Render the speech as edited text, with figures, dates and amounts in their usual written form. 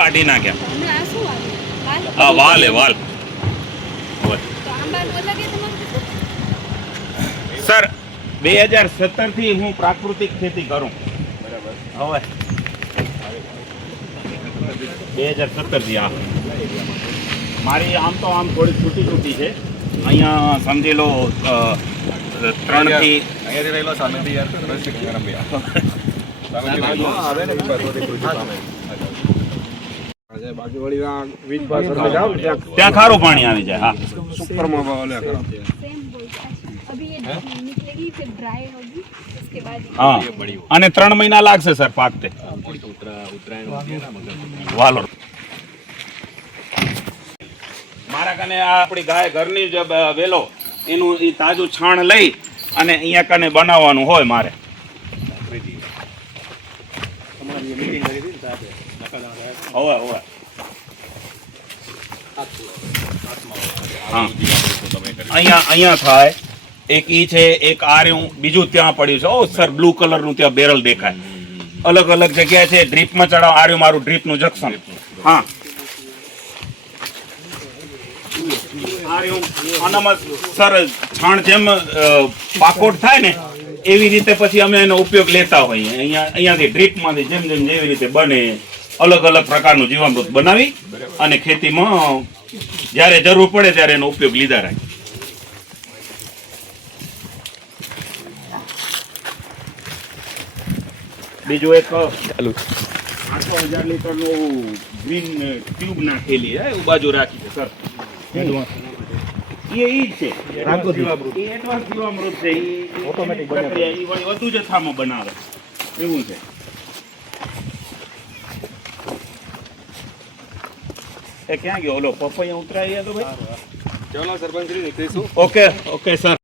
કાઢી નાખ્યા. હમણાં આ શું આવ્યું? વાલ? હા, વાલ હે વાલ. તો આંબાનું અલગ એ તમારું? સર 2017 થી હું પ્રાકૃતિક ખેતી કરું. બરાબર. હવે 2017 થી આ મારી આમ તો આમ થોડી છૂટી છે. અહીંયા સમજી લો 3 થી અહીંયાથી રહેલો સામેથી યાર 10 ગરમ બે સામેથી રહેલો આવે ને બીજા થોડી કૃષિ સામે બાજુવાળી આ વીજ પાસ જાવ ત્યાં ખારું પાણી આવી જાય. હા, સુપરમાં ઓલે કરો सेम बोलता है। अभी ये निकलेगी फिर ड्राई होगी उसके बाद હા, અને 3 મહિના લાગશે સર પાકતે. વાલો મારા કને આ આપણી ગાય ઘરની જ વેલો એનું એ તાજું છાણ લઈ અને અહીંયા કને બનાવવાનું હોય મારે. હોવે હોવે. હા, અહીંયા થાય. એક ઈ છે, એક આ રહ્યું, બીજું ત્યાં પડ્યું છે. ઓ સર, બ્લુ કલરનું ત્યાં બેરલ દેખાય. અલગ અલગ જગ્યાએ છે. ડ્રીપમાં ચડાવ. આ રહ્યું મારું ડ્રીપનું જંક્શન. હા, આ રહ્યું. આનામાં સર છાણ જેમ પાકોટ થાય ને એવી રીતે પછી અમે એનો ઉપયોગ લેતા હોઈએ. અહીંયાથી ડ્રીપમાંથી જેમ જેવી રીતે બને અલગ અલગ પ્રકારનું જીવામૃત બનાવી અને ખેતીમાં જ્યારે જરૂર પડે ત્યારે એનો ઉપયોગ લીધા રાખે. બીજું એક 800,000 લીટરનું ગ્રીન ટ્યુબ નાખેલી હે, એ બાજુ રાખી છે સર. એ ઈ છે પ્રાકૃતિક. એ એડવાન્સ જીવામૃત છે. એ ઓટોમેટિક બને. એ વધુ જથ્થામાં બનાવે એવું છે. એ ક્યાં ગયો ઓલો પપૈયા ઉતરાઈ ગયા તો ભાઈ? ચલો સરપંચ શ્રી નીકળીશું. Okay okay sir.